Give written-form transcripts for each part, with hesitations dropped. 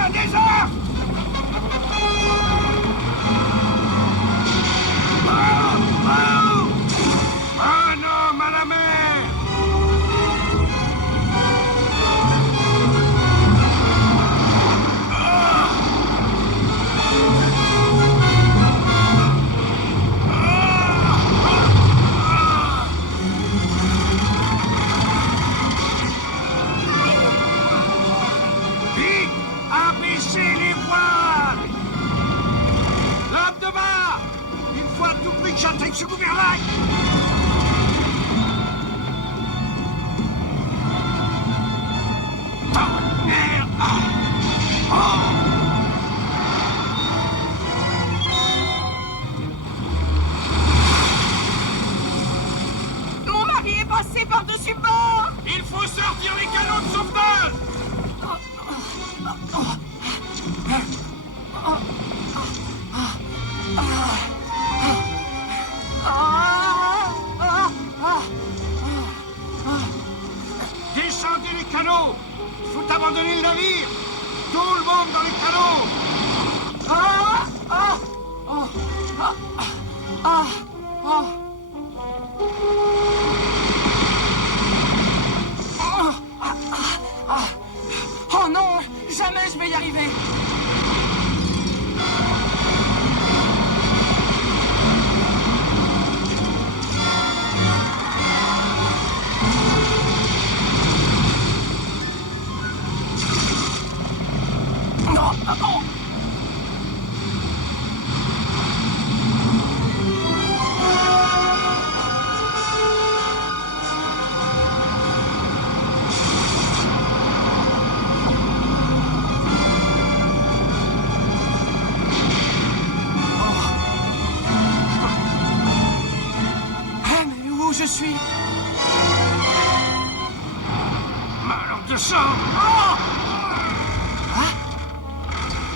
un désastre! Un homme à la mer! Vite! Abaissez les voiles! L'homme de barre! Il faut à tout prix que j'atteinte ce gouvernail! Tonnerre! Mon mari est passé par-dessus bord! Il faut sortir les canons de sauvetage! Descendez les canots! Il faut abandonner le navire! Tout le monde dans les canots! Oh non! Jamais je vais y arriver! Mais où je suis? Ma lampe de sang! Oh!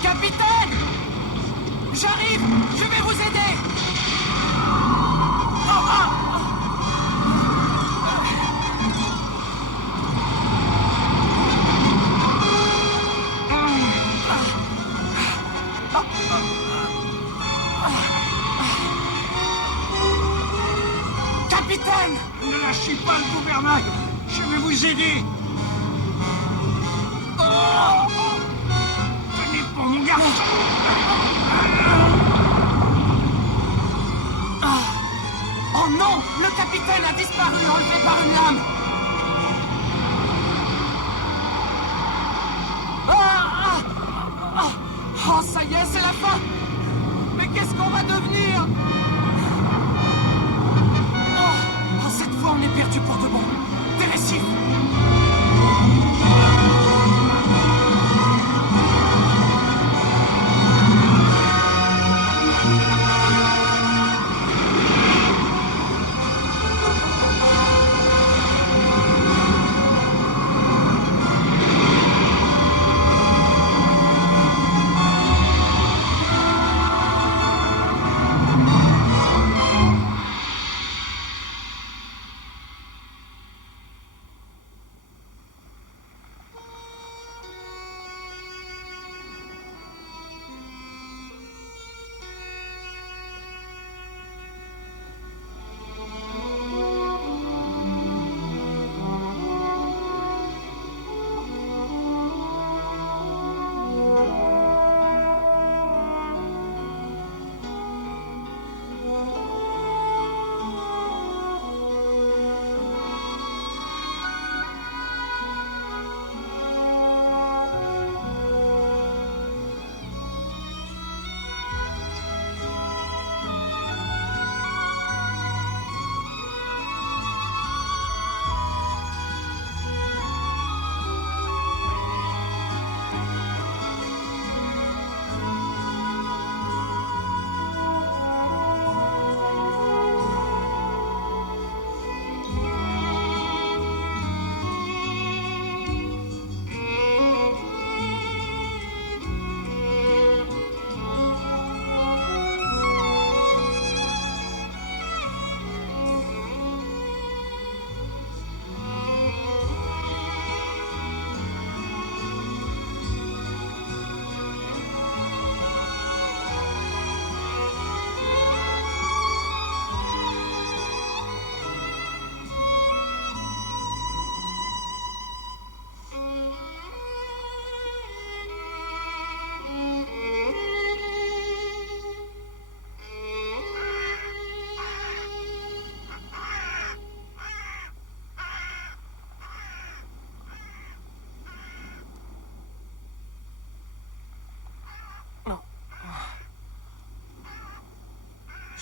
Capitaine! J'arrive! Je vais vous aider! Capitaine! Ne lâchez pas le gouvernail! Je vais vous aider! Tenez pour mon garçon! Oh non! Le capitaine a disparu, enlevé par une lame! Oh, ça y est, c'est la fin! Mais qu'est-ce qu'on va devenir? Oh, cette fois, on est perdu pour de bon. Des récifs!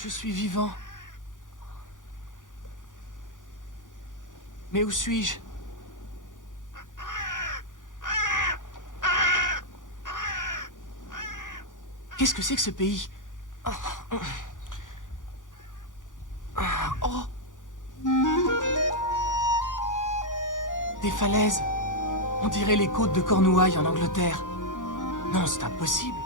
Je suis vivant. Mais où suis-je? Qu'est-ce que c'est que ce pays? Oh. Des falaises. On dirait les côtes de Cornouailles en Angleterre. Non, c'est impossible.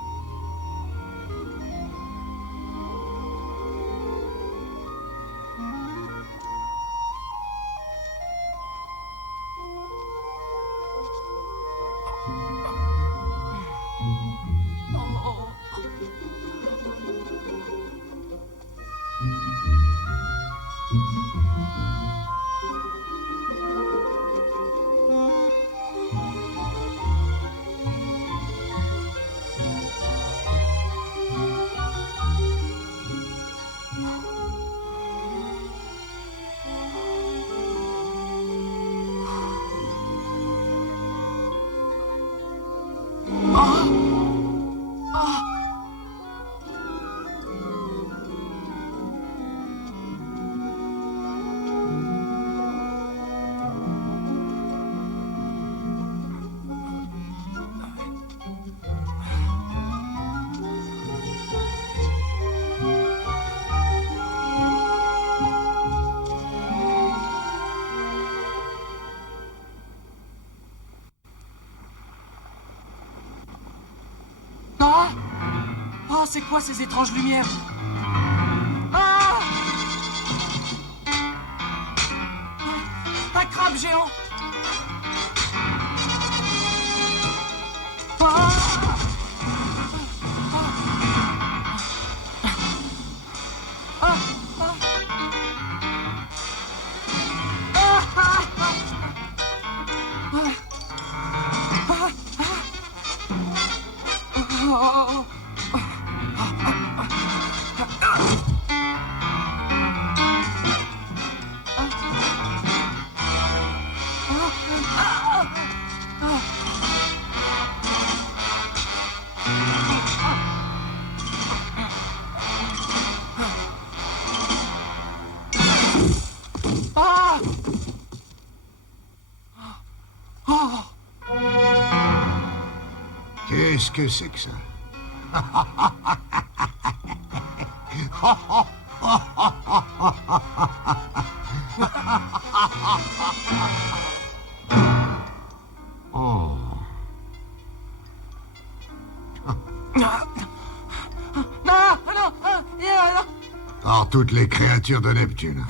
Oh, c'est quoi ces étranges lumières? Ah! Un crabe géant! Ah! Ah! Qu'est-ce que c'est que ça? Oh. Alors, toutes les créatures de Neptune.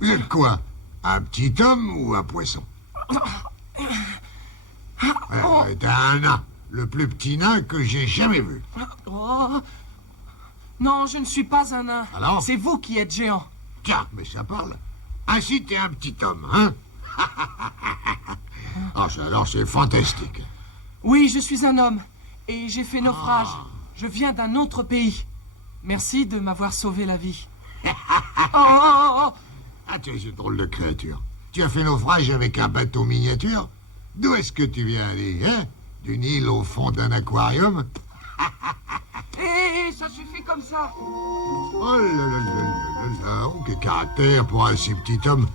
Vous êtes quoi? Un petit homme ou un poisson? T'es un nain. Le plus petit nain que j'ai jamais vu. Oh. Non, je ne suis pas un nain. Alors? C'est vous qui êtes géant. Tiens, mais ça parle. Ainsi, t'es un petit homme, hein? Alors, c'est fantastique. Oui, je suis un homme. Et j'ai fait naufrage. Je viens d'un autre pays. Merci de m'avoir sauvé la vie. Ah, tu es une drôle de créature. Tu as fait naufrage avec un bateau miniature? D'où est-ce que tu viens aller, hein? D'une île au fond d'un aquarium? Hé, ça suffit comme ça. Oh là là là là là, oh, quel caractère pour un si petit homme.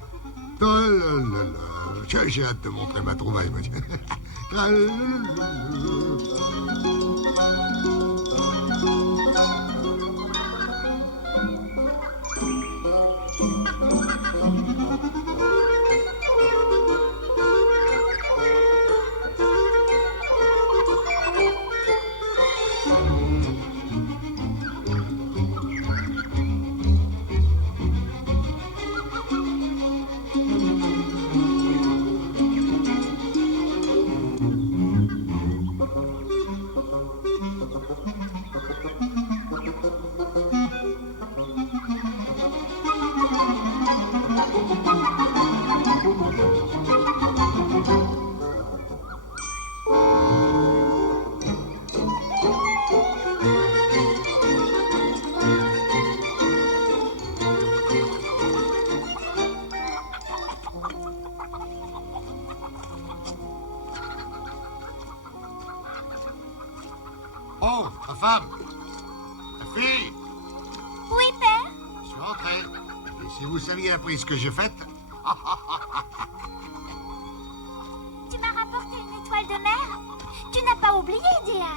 Oh là là là, j'ai hâte de montrer ma trouvaille, moi. Ah là là Oh, ma femme! Ma fille! si vous saviez la prise que j'ai faite... Tu m'as rapporté une étoile de mer? Tu n'as pas oublié, Dia?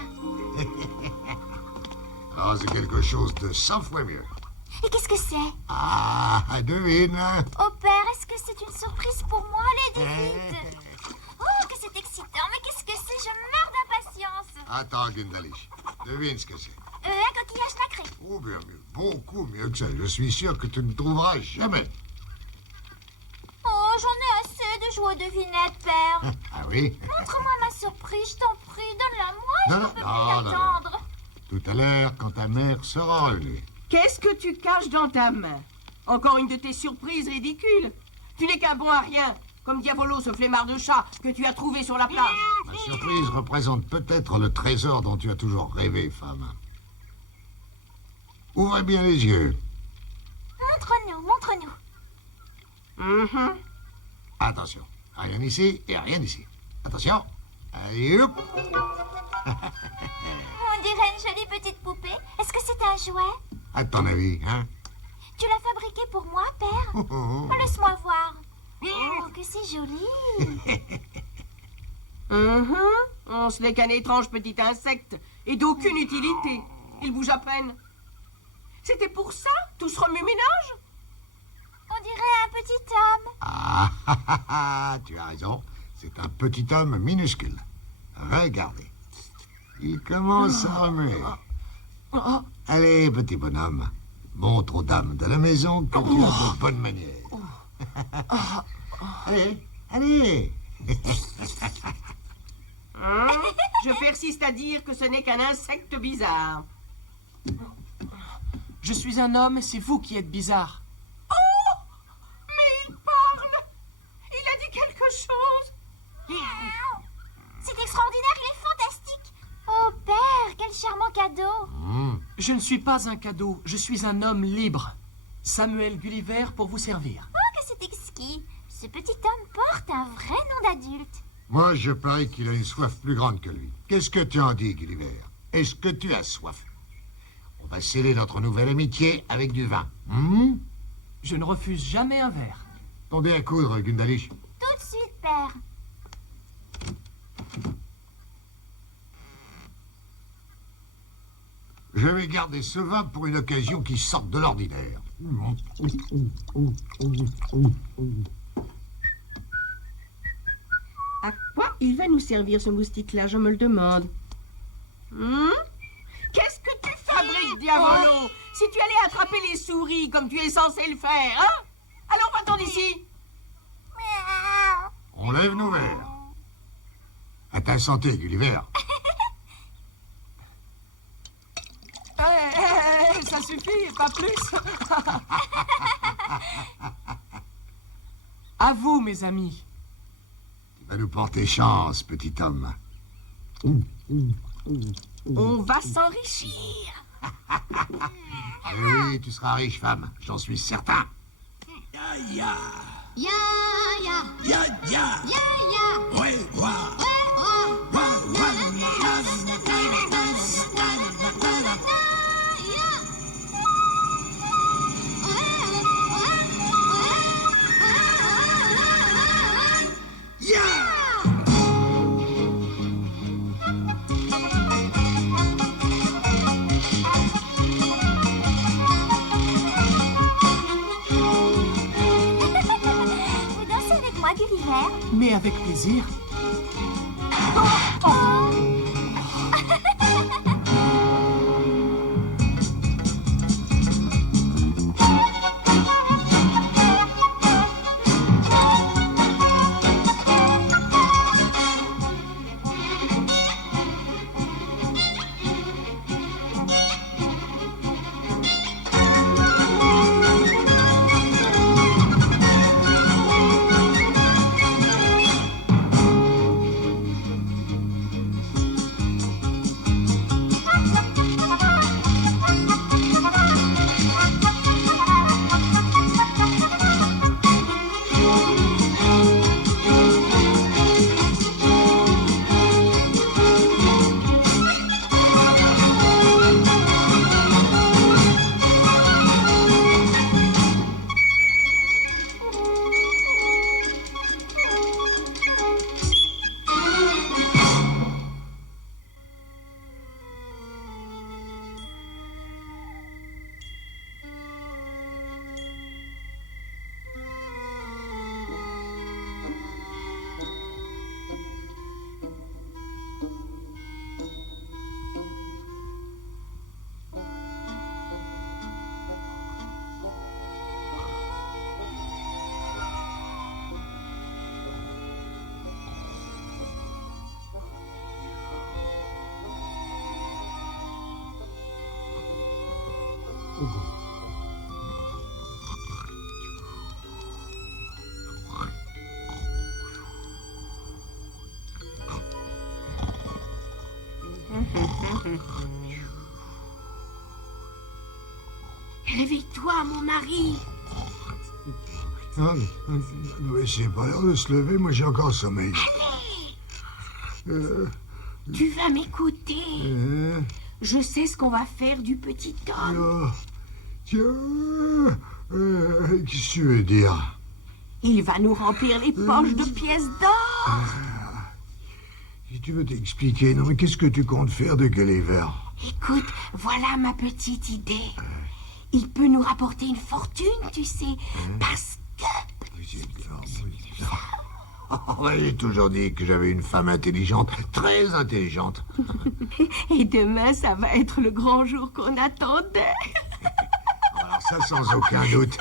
Ah, c'est quelque chose de 100 fois mieux. Et qu'est-ce que c'est? Ah, devine. Oh père, est-ce que c'est une surprise pour moi, les David? Oh, que c'est excitant, mais qu'est-ce que c'est? Je meurs d'impatience. Attends, Gundalish. Devine ce que c'est. Un coquillage nacré. Oh, bien mieux. Beaucoup mieux que ça. Je suis sûr que tu ne trouveras jamais. Oh, j'en ai assez de jouer aux devinettes, père. Ah oui? Montre-moi ma surprise, je t'en prie. Donne-la-moi, je Non, ne non, peux non, plus non, attendre. Tout à l'heure, quand ta mère sera revenue. Qu'est-ce que tu caches dans ta main? Encore une de tes surprises ridicules. Tu n'es qu'un bon à rien, comme Diavolo, ce flemmard de chat que tu as trouvé sur la plage. Ma surprise représente peut-être le trésor dont tu as toujours rêvé, femme. Ouvrez bien les yeux. Montre-nous, montre-nous. Attention. Rien ici et rien ici. Attention. Allez, hop. On dirait une jolie petite poupée. Est-ce que c'est un jouet? À ton avis, hein? Tu l'as fabriqué pour moi, père? Oh, oh. Oh, laisse-moi voir. Oh, que c'est joli. Oh, ce n'est qu'un étrange petit insecte et d'aucune utilité. Il bouge à peine. C'était pour ça, tout ce remue-ménage? On dirait un petit homme. Ah, ah, ah, ah, tu as raison. C'est un petit homme minuscule. Regardez. Il commence à remuer. Allez, petit bonhomme. Montre aux dames de la maison que tu as de bonnes manières. Allez, allez. Je persiste à dire que ce n'est qu'un insecte bizarre. Je suis un homme et c'est vous qui êtes bizarre. Mais il parle! Il a dit quelque chose! C'est extraordinaire, il est fantastique. Oh, père, quel charmant cadeau. Je ne suis pas un cadeau, je suis un homme libre. Samuel Gulliver pour vous servir. Oh, que c'est exquis. Ce petit homme porte un vrai nom d'adulte. Moi, je parie qu'il a une soif plus grande que lui. Qu'est-ce que tu en dis, Gulliver? Est-ce que tu as soif? On va sceller notre nouvelle amitié avec du vin. Je ne refuse jamais un verre. Tendez à coudre, Gundalish. Tout de suite, père. Je vais garder ce vin pour une occasion qui sorte de l'ordinaire. À quoi il va nous servir ce moustique-là, je me le demande. Qu'est-ce que tu fabriques, Diavolo? Si tu allais attraper les souris comme tu es censé le faire, hein? Alors va-t'en d'ici. Miaou. On lève nos verres. À ta santé, Gulliver. Ça suffit, pas plus. À vous, mes amis. Tu vas nous porter chance, petit homme. On va s'enrichir. Oui, tu seras riche, femme. J'en suis certain. Ya, ya. Ya, ya. Ouais, ouais. Vous dansez avec moi, Gulliver? Mais avec plaisir. Réveille-toi, mon mari. Ah, mais c'est pas l'heure de se lever, moi j'ai encore sommeil. Tu vas m'écouter. Je sais ce qu'on va faire du petit homme. Tiens, qu'est-ce que tu veux dire? Il va nous remplir les poches de pièces d'or. Si tu veux t'expliquer, non mais qu'est-ce que tu comptes faire de Gulliver? Écoute, voilà ma petite idée. Il peut nous rapporter une fortune, tu sais, parce que... J'ai toujours dit que j'avais une femme intelligente, très intelligente. Et demain, ça va être le grand jour qu'on attendait. Alors ça, sans aucun doute.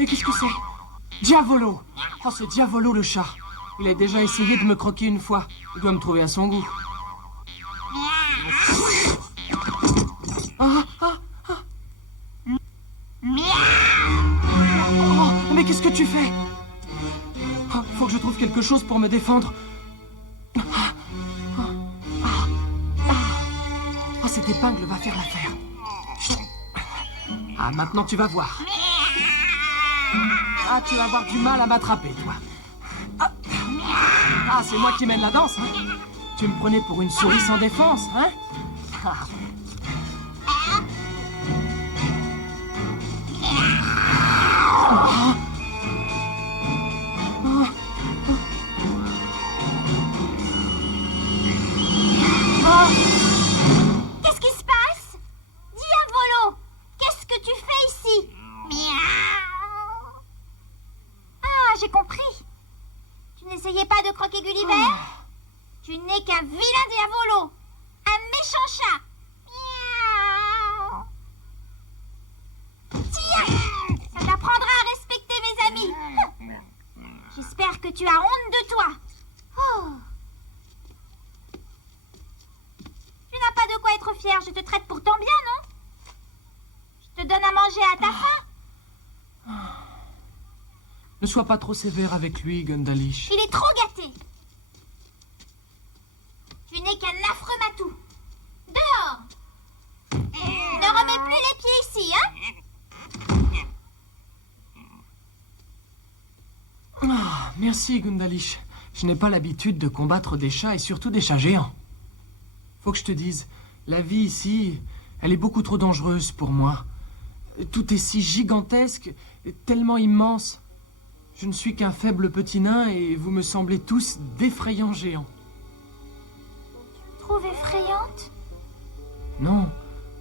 Et qu'est-ce que c'est? Diavolo! Oh, c'est Diavolo le chat. Il a déjà essayé de me croquer une fois. Il doit me trouver à son goût. Oh, mais qu'est-ce que tu fais? Oh, faut que je trouve quelque chose pour me défendre. Oh, cette épingle va faire l'affaire. Ah, maintenant tu vas voir. Ah, tu vas avoir du mal à m'attraper, toi. Ah, c'est moi qui mène la danse, hein. Tu me prenais pour une souris sans défense, hein? Qu'est-ce qui se passe? Diavolo, qu'est-ce que tu fais ici? Miaou. Ah, j'ai compris. Tu n'essayais pas de croquer Gulliver? Tu n'es qu'un vilain Diavolo, un méchant chat. Miaou. Tiens, ça t'apprendra à respecter mes amis. J'espère que tu as honte de toi. Oh. Tu n'as pas de quoi être fier, je te traite pourtant bien, non? Je te donne à manger à ta faim. Ne sois pas trop sévère avec lui, Gundalish. Il est trop gâté. Tu n'es qu'un affreux matou. Dehors. Ne remets plus les pieds ici, hein? Ah, merci, Gundalish. Je n'ai pas l'habitude de combattre des chats et surtout des chats géants. Faut que je te dise, la vie ici, elle est beaucoup trop dangereuse pour moi. Tout est si gigantesque, tellement immense. Je ne suis qu'un faible petit nain et vous me semblez tous d'effrayants géants. Tu me trouves effrayante? Non,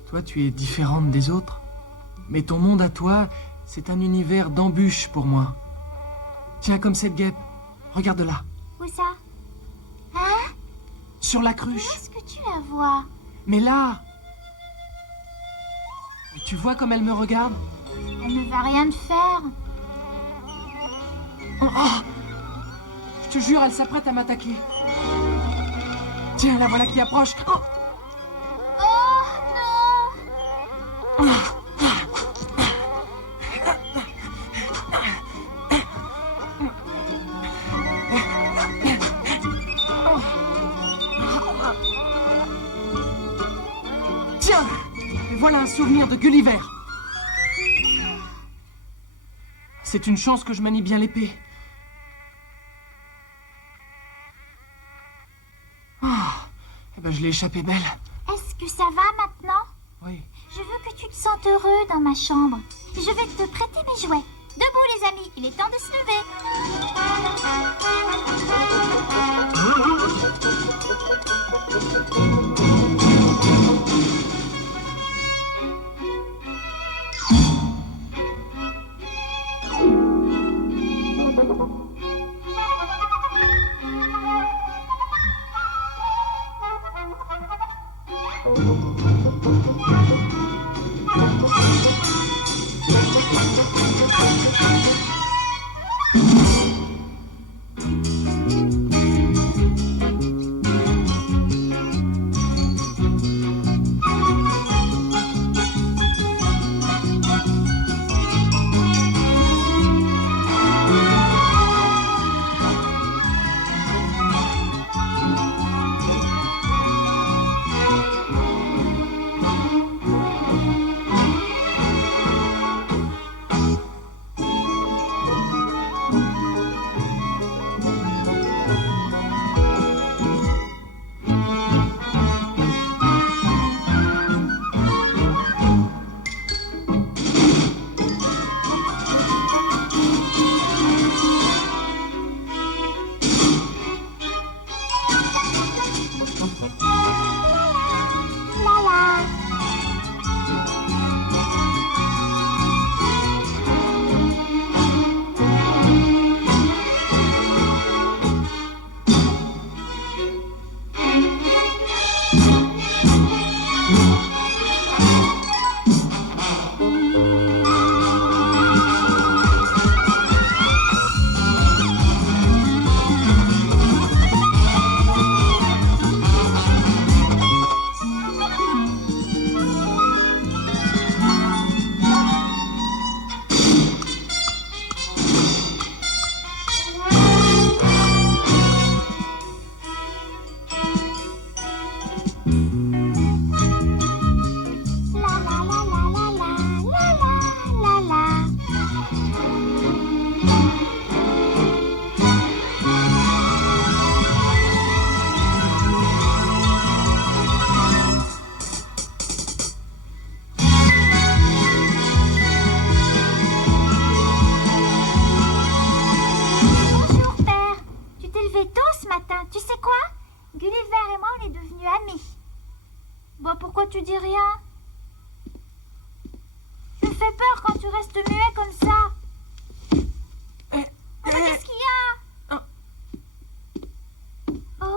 toi tu es différente des autres. Mais ton monde à toi, c'est un univers d'embûches pour moi. Tiens, comme cette guêpe. Regarde-la. Où ça? Hein? Sur la Où cruche. est-ce que tu la vois? Mais là. Et tu vois comme elle me regarde? Elle ne va rien te faire. Oh, je te jure, elle s'apprête à m'attaquer. Tiens, la voilà qui approche. Oh. Oh non! Tiens, et voilà un souvenir de Gulliver. C'est une chance que je manie bien l'épée. Ah, eh ben je l'ai échappé belle. Est-ce que ça va maintenant? Oui. Je veux que tu te sentes heureux dans ma chambre. Je vais te prêter mes jouets. Debout les amis, il est temps de se lever. Tu sais quoi? Gulliver et moi, on est devenus amis. Bon, pourquoi tu dis rien? Tu me fais peur quand tu restes muet comme ça. Mais qu'est-ce qu'il y a? Oh.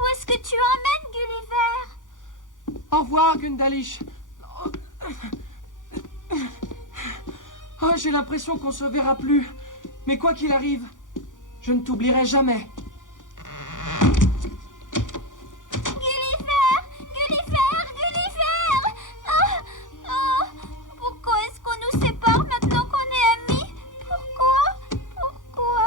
Où est-ce que tu emmènes, Gulliver? Au revoir, Gundalish. Oh, j'ai l'impression qu'on se verra plus. Mais quoi qu'il arrive, je ne t'oublierai jamais. Gulliver! Gulliver! Gulliver! Oh, oh, pourquoi est-ce qu'on nous sépare maintenant qu'on est amis? Pourquoi? Pourquoi?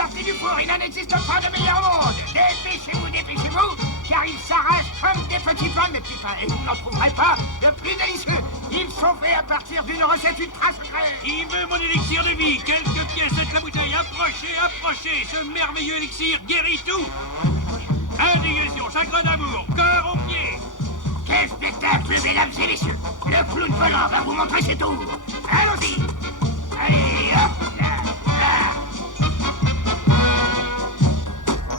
sorti du four, il n'en existe pas de meilleur au monde. Dépêchez-vous, car ils s'arrachent comme des petits pains, mes petits pains. Et vous n'en trouverez pas de plus délicieux. Ils sont faits à partir d'une recette ultra secrète. Qui veut mon élixir de vie? Quelques pièces de la bouteille. Approchez. Ce merveilleux élixir guérit tout. Indignation, chagrin d'amour, cœur aux pieds. Quel spectacle, mesdames et messieurs. Le clown volant va vous montrer ses tours. Allons-y. Allez, hop là.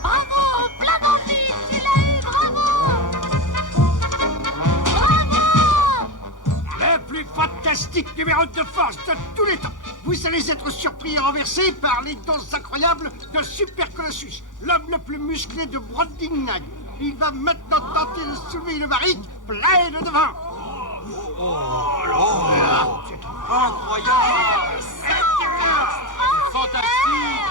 Bravo, plein d'envie, tu l'as eu, bravo. Bravo. Le plus fantastique numéro de force de tous les temps. Vous allez être surpris et renversés par les danses incroyables de Super Colossus, l'homme le plus musclé de Brandingnag. Il va maintenant tenter de soulever une barrique pleine de vin. Incroyable! Fantastique!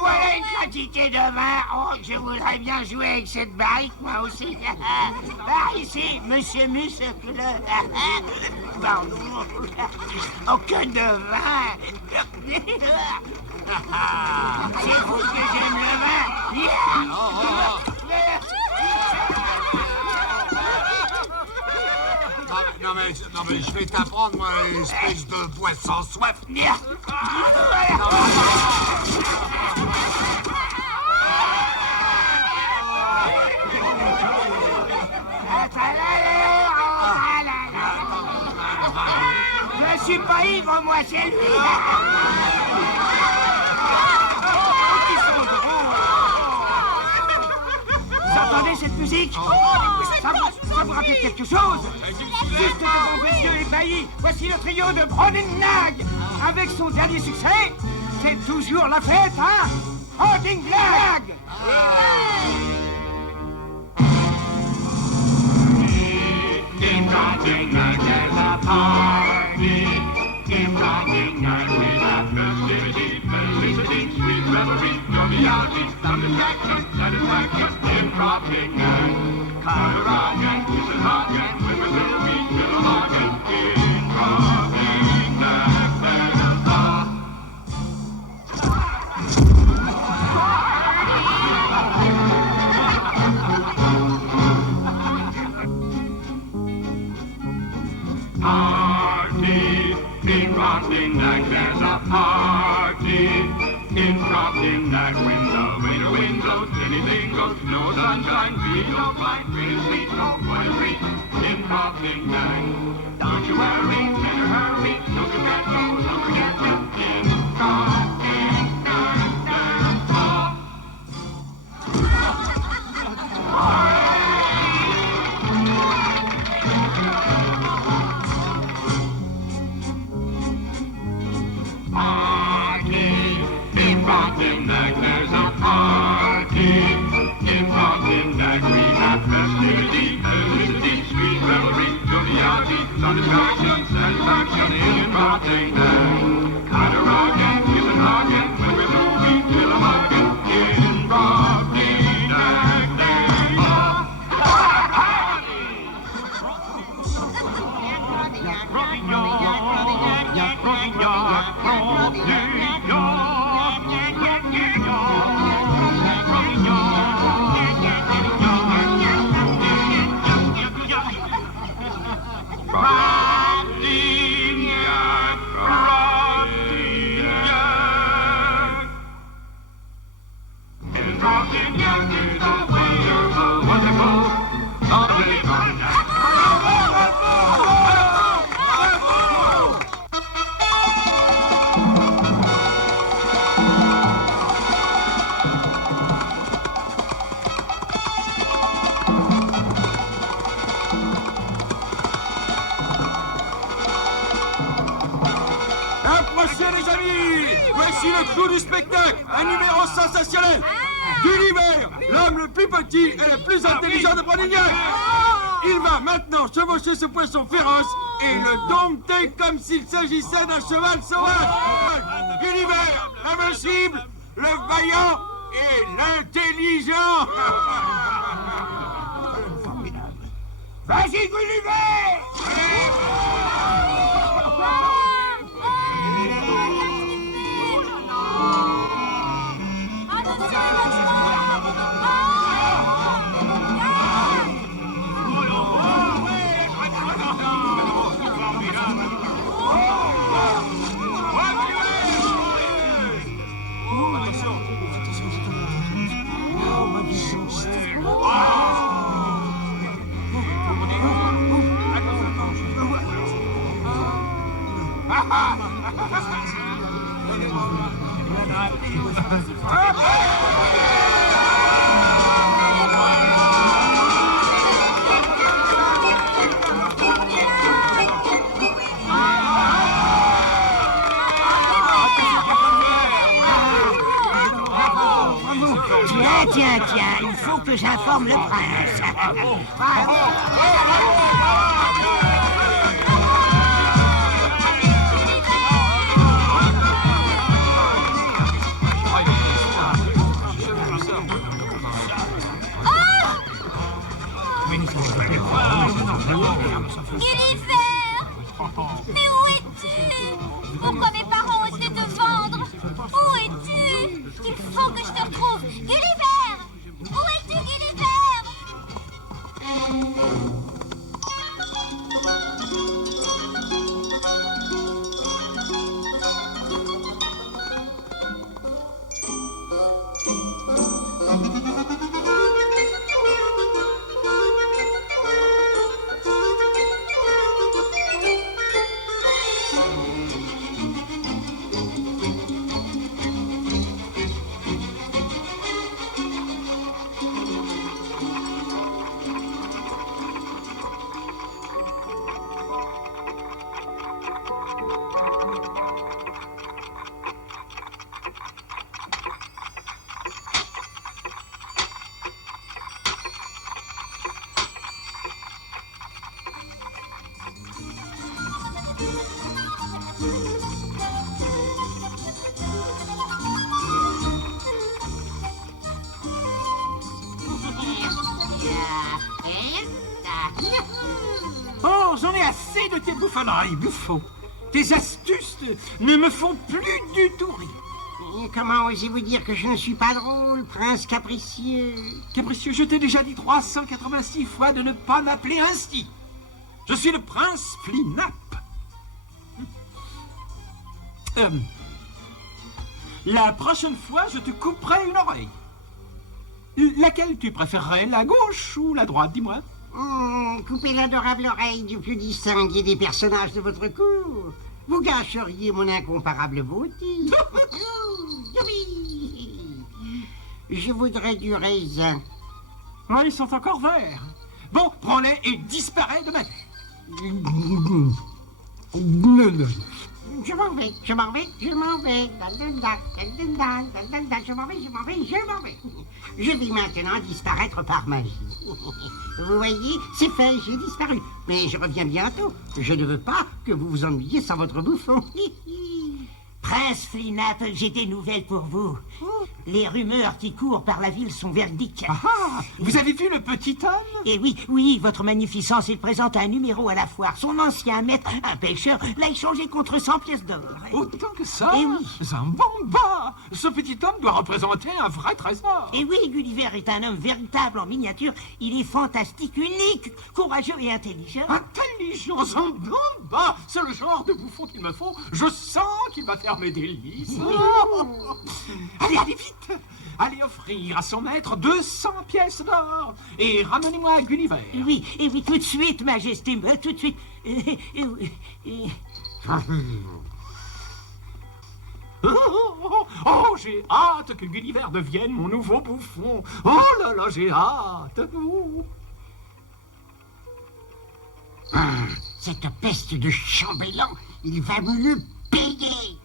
Voilà une quantité de vin. Oh, je voudrais bien jouer avec cette barrique, moi aussi. Par ici, monsieur Muscle. Pardon. Oh, que de vin. C'est vous que j'aime le vin. Non mais je vais t'apprendre, moi, espèce de poisson soif. Je suis pas ivre, moi, c'est lui. Vous entendez cette musique? Ça vous rappelle quelque chose? Juste devant vos yeux ébahis, voici le trio de Brandingnag. Avec son dernier succès, c'est toujours la fête, hein? Brandingnag! In Brandingnag there's a party. In Brandingnag we have festivity, felicity, sweet revelry, joviality, satisfaction. In Brandingnag, Colorado, Wissahickon, Whippoorwill, Beach, Little in Brandingnag there's a party. In Brandingnag there's a party. In Brandingnag when the wind blows, anything goes. No sunshine, be no blind, pretty sweet, no what a treat. In Brandingnag, don't you worry, never hurry, no forget, no forget you. In Brandingnag there's a in Brandingnag there's a party. In Brandingnag we have festivity, felicity, sweet revelry, joviality, satisfaction. In Brandingnag, Cattaraugus, Wissahickon, Whippoorwill, Tillamook. In Brandingnag there's a party. Approchez les amis. Voici le clou du spectacle. Un numéro sensationnel. Gulliver, l'homme le plus petit et le plus intelligent de Brandingnag. Il va maintenant chevaucher ce poisson féroce et le dompter comme s'il s'agissait d'un cheval sauvage. Gulliver, l'invincible, le vaillant et l'intelligent. Vas-y, Gulliver! Tiens, il faut que j'informe le prince. Gulliver! Mais où es-tu? Pourquoi mes parents ont été te vendre? Où es-tu? Il faut que je te retrouve! Gulliver! Où es-tu, Gulliver? Oh, j'en ai assez de tes bouffonneries, Bouffon. Tes astuces ne me font plus du tout rire. Et comment osez-vous dire que je ne suis pas drôle, prince capricieux? Capricieux, je t'ai déjà dit 386 fois de ne pas m'appeler ainsi. Je suis le prince Flinap. La prochaine fois, je te couperai une oreille. Laquelle tu préférerais, la gauche ou la droite, dis-moi? Coupez l'adorable oreille du plus distingué des personnages de votre cour. Vous gâcheriez mon incomparable beauté. Je voudrais du raisin. Oh, ils sont encore verts. Bon, prends-les et disparais de ma vue. Je m'en vais. Je m'en vais. Je m'en vais. Je vais maintenant disparaître par magie. Vous voyez, c'est fait, j'ai disparu. Mais je reviens bientôt. Je ne veux pas que vous vous ennuyiez sans votre bouffon. Prince Flinap, j'ai des nouvelles pour vous. Les rumeurs qui courent par la ville sont véridiques. Ah, vous avez vu le petit homme? Et oui, votre magnificence, il présente un numéro à la foire. Son ancien maître, un pêcheur, l'a échangé contre 100 pièces d'or. Autant que ça? Eh oui. Zambamba! Ce petit homme doit représenter un vrai trésor. Et oui, Gulliver est un homme véritable en miniature. Il est fantastique, unique, courageux et intelligent. Intelligent, Zambamba! C'est le genre de bouffon qu'il me faut. Je sens qu'il va faire mes délices. Allez, vite! Allez offrir à son maître 200 pièces d'or et ramenez-moi Gulliver. Oui, tout de suite, Majesté, tout de suite. Oh, j'ai hâte que Gulliver devienne mon nouveau bouffon. Oh là là, j'ai hâte. Cette peste de chambellan, il va me le payer.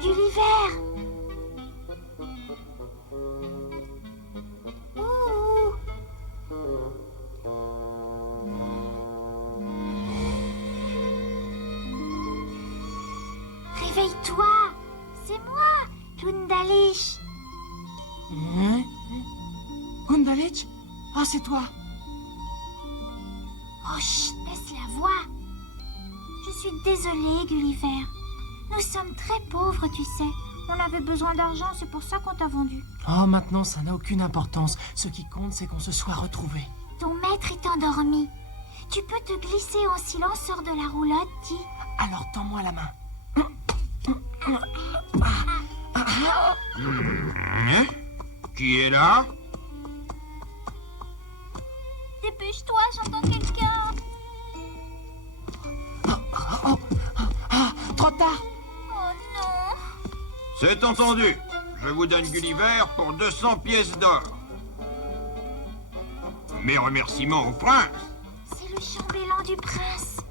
Gulliver! Ouh! Réveille-toi! C'est moi, Glundalich! Hein? Glundalich? Ah, c'est toi! Oh, chut, baisse la voix! Je suis désolée, Gulliver. Nous sommes très pauvres, tu sais. On avait besoin d'argent, c'est pour ça qu'on t'a vendu. Oh, maintenant, ça n'a aucune importance. Ce qui compte, c'est qu'on se soit retrouvés. Ton maître est endormi. Tu peux te glisser en silence hors de la roulotte, dis. Alors, tends-moi la main. Qui est là? Dépêche-toi, j'entends quelqu'un. Trop tard! Oh non! C'est entendu. Je vous donne Gulliver pour 200 pièces d'or. Mes remerciements au prince. C'est le chambellan du prince.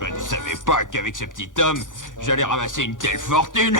Je ne savais pas qu'avec ce petit homme, j'allais ramasser une telle fortune.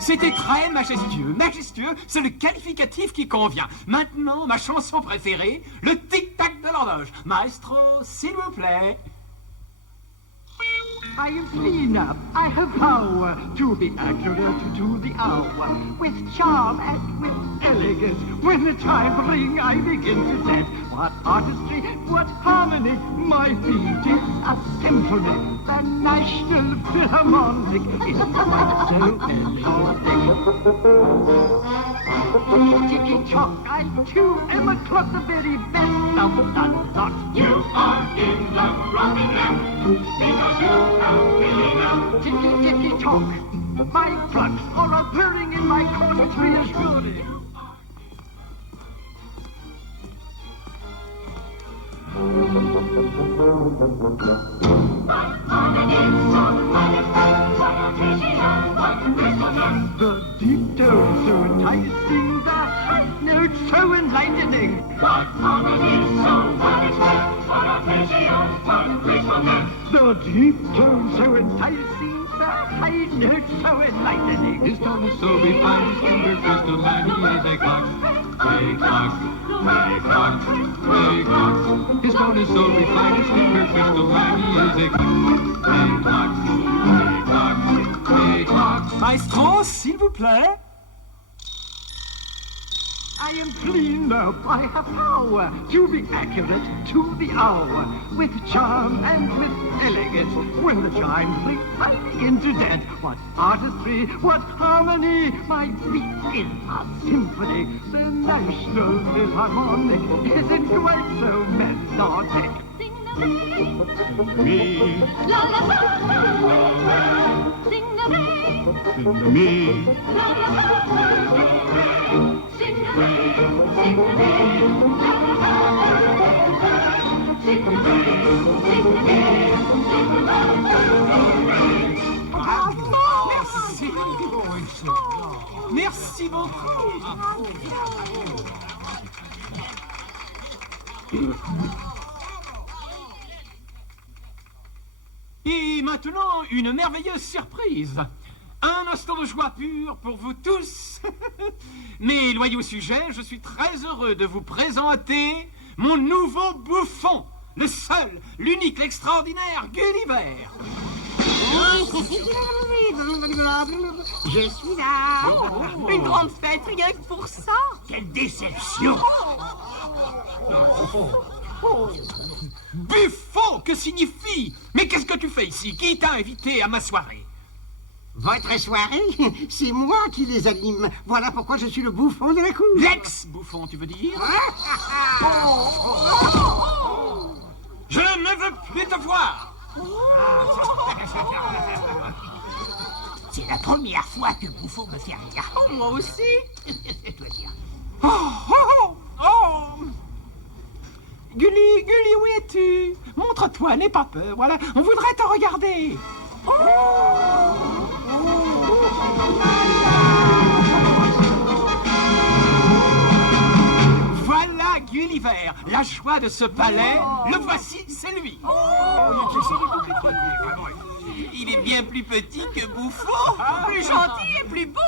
C'était très majestueux. Majestueux, c'est le qualificatif qui convient. Maintenant, ma chanson préférée, le tic-tac de l'horloge. Maestro, s'il vous plaît. I am free enough. I have power to be accurate to the hour. With charm and with elegance. When the chimes ring, I begin to dance. What artistry, what harmony. My feet is a symphony. The National Philharmonic is quite so elegant. Ticky-tock, I too am a clock, the very best of the lot. You are in love, Robin, because you have me now. Ticky-ticky-tock, my clocks are a purring in my corners reassuring. The deep tone so enticing, the high note so enlightening. What harmony so The deep tone so enticing, the high note so enlightening. His tone is so refined, his timbre crystal, and he is a clock. A clock, a clock, a clock. His tone is so refined, his timbre crystal, and he is a clock. A clock, a clock, a clock. Maestro, s'il vous plaît. I am clean up. I have power to be accurate to the hour. With charm and with elegance, when the chimes ring, I begin to dance. What artistry, what harmony, my beat is a symphony. The National Philharmonic is in quite so melodic. Me. La la la la. Sing the me. Me. La la la la. Sing the me. Sing the me. La la la la. Sing the me. Sing the me. Merci beaucoup. Et maintenant, une merveilleuse surprise. Un instant de joie pure pour vous tous. Mes loyaux sujets, je suis très heureux de vous présenter mon nouveau bouffon. Le seul, l'unique, l'extraordinaire Gulliver. Je suis là. Une grande fête, rien que pour ça. Quelle déception! Buffon, que signifie? Mais qu'est-ce que tu fais ici? Qui t'a invité à ma soirée? Votre soirée, c'est moi qui les anime. Voilà pourquoi je suis le bouffon de la cour. L'ex-bouffon, tu veux dire? Je ne veux plus te voir. C'est la première fois que Bouffon me fait rire. Oh, moi aussi. Oh, oh, oh, oh. Gulli, Gulli, où es-tu? Montre-toi, n'aie pas peur, voilà, on voudrait te regarder. Voilà Gulliver, la joie de ce palais, le voici, c'est lui. Il est bien plus petit que Bouffon. Plus gentil et plus beau.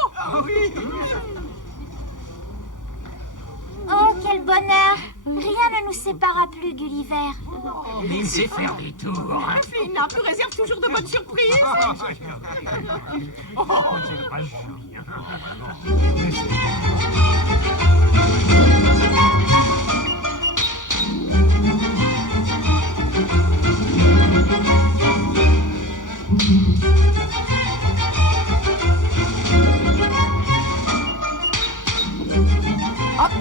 Oh, quel bonheur! Rien ne nous séparera plus, Gulliver. Il sait faire des tours. Flina, tu réserves toujours de bonnes surprises. Hop.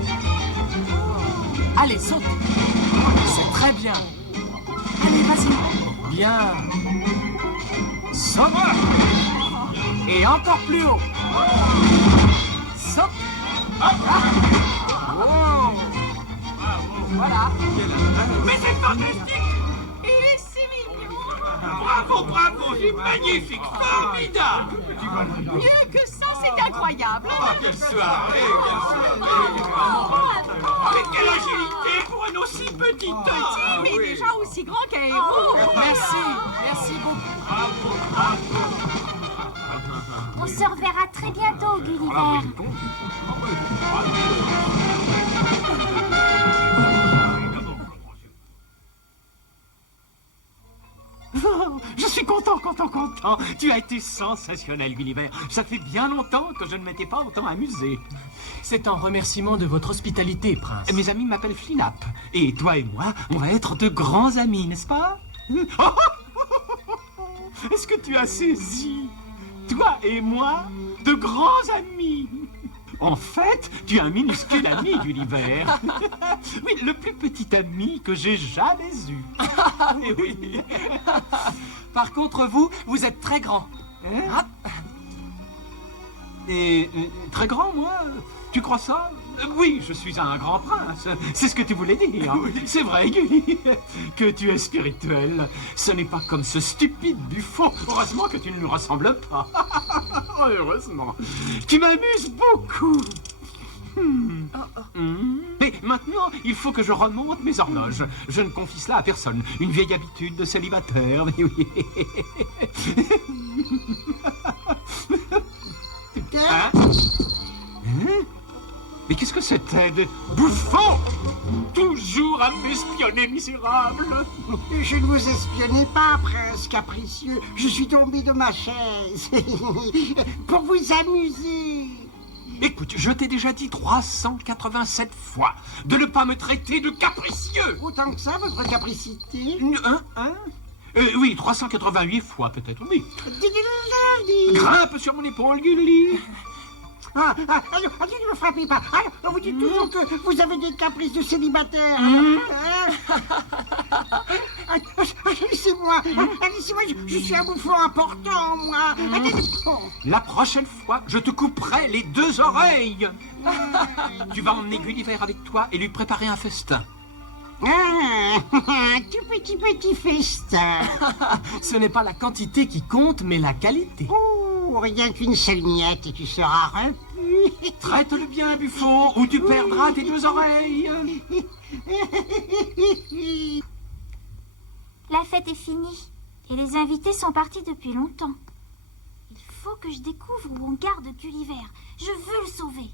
Allez, saute. C'est très bien. Allez, vas-y. Bien. Saute. Et encore plus haut. Saute. Hop. Oh. Voilà. Mais c'est fantastique! Il est si mignon. Bravo, bravo, c'est magnifique, formidable! Mieux que ça, c'est incroyable. Ah, quelle soirée, quelle soirée! Mais quelle agilité pour un aussi petit homme! Petit, mais déjà aussi grand qu'un héros. Merci. Merci beaucoup. On se reverra très bientôt, Gulliver. Je suis content. Tu as été sensationnel, Gulliver. Ça fait bien longtemps que je ne m'étais pas autant amusé. C'est en remerciement de votre hospitalité, prince. Mes amis m'appellent Flinap. Et toi et moi, on va être de grands amis, n'est-ce pas? Est-ce que tu as saisi? Toi et moi, de grands amis. En fait, tu es un minuscule ami, Gulliver. Oui, le plus petit ami que j'ai jamais eu. Eh oui. Par contre, vous êtes très grand. Hein? Et très grand, moi? Tu crois ça? Oui, je suis un grand prince. C'est ce que tu voulais dire. C'est vrai, Gulli, que tu es spirituel. Ce n'est pas comme ce stupide Buffon. Heureusement que tu ne lui ressembles pas. Heureusement. Tu m'amuses beaucoup. Mais maintenant, il faut que je remonte mes horloges. Je ne confie cela à personne. Une vieille habitude de célibataire. Mais oui. Hein? Mais qu'est-ce que c'était de Bouffon? Toujours à m'espionner, misérable. Je ne vous espionnais pas, prince capricieux. Je suis tombé de ma chaise. Pour vous amuser. Écoute, je t'ai déjà dit 387 fois de ne pas me traiter de capricieux. Autant que ça, votre capricité. Oui, 388 fois peut-être, oui. Grimpe sur mon épaule, Gulli. Ne me frappez pas. Alors, vous dites toujours que vous avez des caprices de célibataire. Laissez-moi, je suis un bouffon important, moi. La prochaine fois, je te couperai les 2 oreilles. Tu vas emmener Gulliver avec toi et lui préparer un festin. Tout petit festin. Ce n'est pas la quantité qui compte, mais la qualité. Oh, rien qu'une seule miette et tu seras repu. Traite-le bien, Buffon, ou tu perdras tes 2 oreilles. La fête est finie et les invités sont partis depuis longtemps. Il faut que je découvre où on garde Gulliver. Je veux le sauver.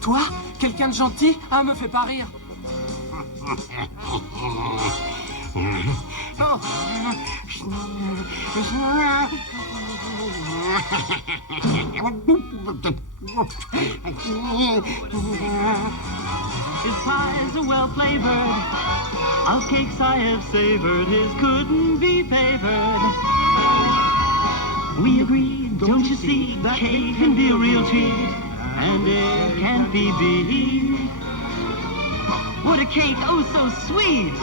Toi, quelqu'un de gentil? Ah, me fais pas rire. His pies are well flavored. Of cakes I have savored. His couldn't be favored. We agreed, don't you see, that cake can be a real treat, and it can't be beat. What a cake, oh so sweet!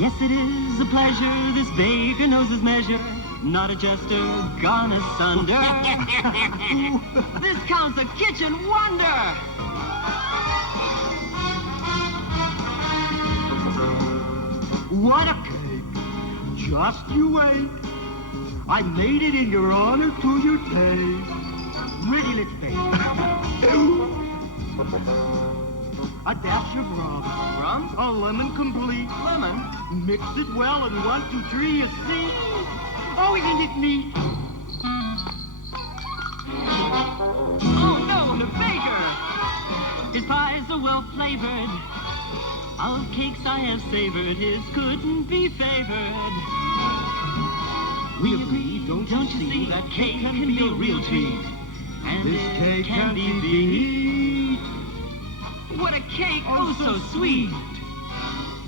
Yes, it is a pleasure, this baker knows his measure, not a jester, gone asunder. This counts a kitchen wonder! What a cake! Just you wait. I made it in your honor to your taste. Ready, let's bake. A dash of rum, a lemon complete. Lemon? Mix it well and 1, 2, 3, you see. Oh, isn't it neat? Oh no, the baker! His pies are well flavored. Of cakes I have savored, his couldn't be favored. We agreed, don't you see, that cake can be a real treat. And this cake can be beat. What a cake, oh so sweet.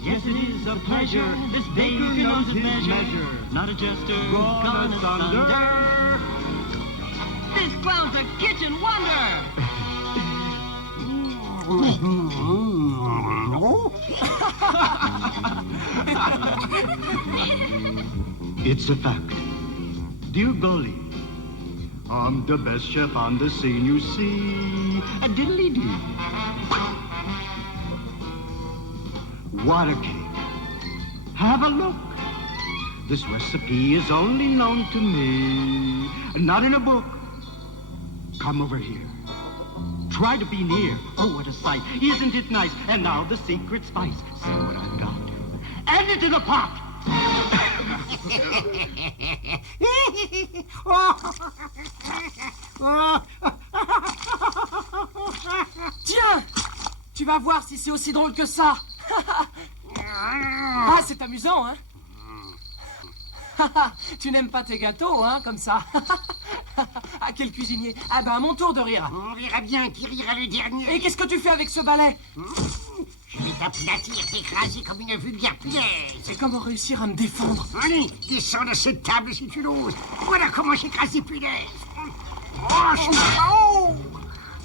Yes, it is a pleasure, this baker knows his measure. Not a jester, gone asunder. This clown's a kitchen wonder. It's a fact. Dear Gully, I'm the best chef on the scene, you see. A diddly-dee. What a cake. Have a look. This recipe is only known to me, not in a book. Come over here. Try to be near. Oh, what a sight. Isn't it nice? And now the secret spice. See what I've got. Add it to the pot. Tiens, tu vas voir si c'est aussi drôle que ça. Ah, c'est amusant, hein? Tu n'aimes pas tes gâteaux, hein, comme ça. Ah, quel cuisinier. Ah ben, à mon tour de rire. On verra bien qui rira le dernier. Et qu'est-ce que tu fais avec ce balai? Je vais t'aplatir, t'écraser comme une vulgaire pièce. Et comment réussir à me défendre? Allez, descends de cette table si tu l'oses. Voilà comment j'écrase les punaises. Oh,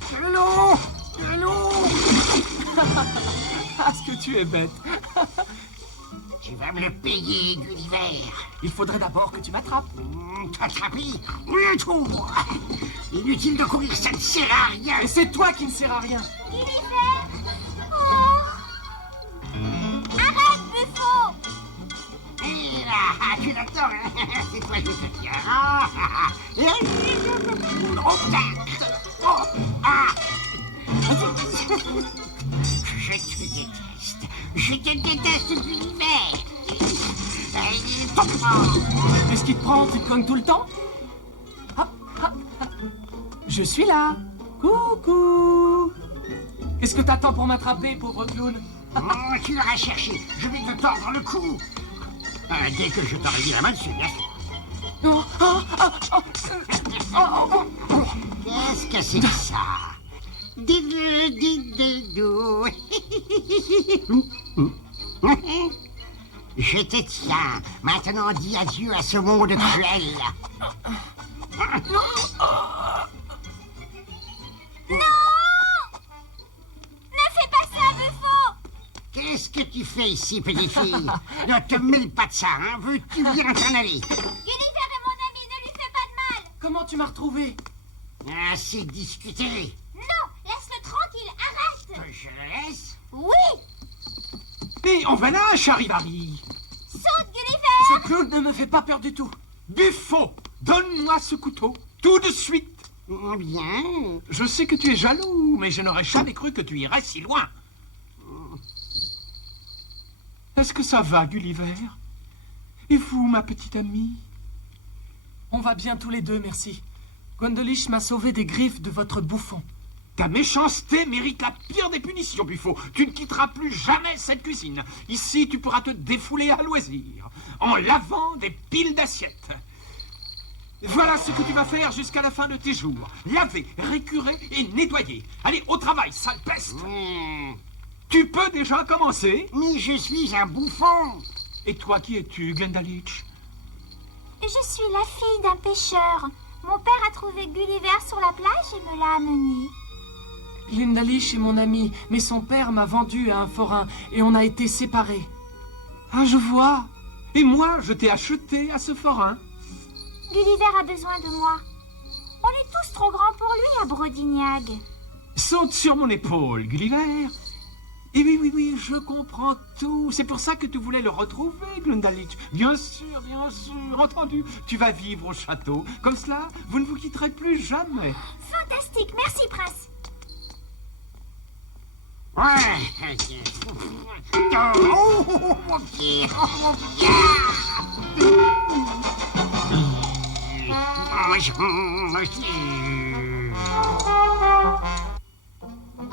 quel eau! Quel eau! Ah, ce que tu es bête. Tu vas me le payer, Gulliver. Il faudrait d'abord que tu m'attrapes. T'attraper? Le tour. Inutile de courir, ça ne sert à rien. Et c'est toi qui ne sert à rien. Gulliver! Arrête, Buffon! Et là, tu l'adores, hein? C'est toi qui te tiens. Oh, tac. Oh, ah. Je te déteste. Je te déteste, Gulliver. Tombe. Qu'est-ce qui te prend? Tu te cognes tout le temps? Ah, ah, ah. Je suis là. Coucou. Qu'est-ce que t'attends pour m'attraper, pauvre clown? Oh, tu l'auras cherché. Je vais te tordre le cou. Dès que je t'aurai mis la main dessus, bien sûr. Non. Qu'est-ce que c'est que ça? Diddle-diddle-doo. Je te tiens. Maintenant, dis adieu à ce monde cruel. Non! Ne fais pas ça, Buffo! Qu'est-ce que tu fais ici, petite fille? Ne te mêle pas de ça, hein? Veux-tu bien t'en aller? Gulliver est mon ami, ne lui fais pas de mal! Comment tu m'as retrouvé? Assez discuté. Non, laisse-le tranquille, arrête! Je le laisse? Oui! Et en voilà, Charivari. Saute, Gulliver! Ce clown ne me fait pas peur du tout. Buffo, donne-moi ce couteau, tout de suite. Bien. Je sais que tu es jaloux, mais je n'aurais jamais cru que tu irais si loin. Est-ce que ça va, Gulliver? Et vous, ma petite amie? On va bien tous les deux, merci. Gwendolich m'a sauvé des griffes de votre bouffon. Ta méchanceté mérite la pire des punitions, Buffo. Tu ne quitteras plus jamais cette cuisine. Ici, tu pourras te défouler à loisir, en lavant des piles d'assiettes. Voilà ce que tu vas faire jusqu'à la fin de tes jours. Laver, récurer et nettoyer. Allez, au travail, sale peste. Tu peux déjà commencer. Mais je suis un bouffon. Et toi, qui es-tu, Glendalich? Je suis la fille d'un pêcheur. Mon père a trouvé Gulliver sur la plage et me l'a amené. Glendalich est mon ami, mais son père m'a vendu à un forain et on a été séparés. Ah, je vois. Et moi, je t'ai acheté à ce forain. Gulliver a besoin de moi. On est tous trop grands pour lui à Brodignac. Saute sur mon épaule, Gulliver. Et oui, je comprends tout. C'est pour ça que tu voulais le retrouver, Glendalich. Bien sûr, entendu. Tu vas vivre au château. Comme cela, vous ne vous quitterez plus jamais. Fantastique, merci, prince. Ouais. Oh, mon pied, mon pied.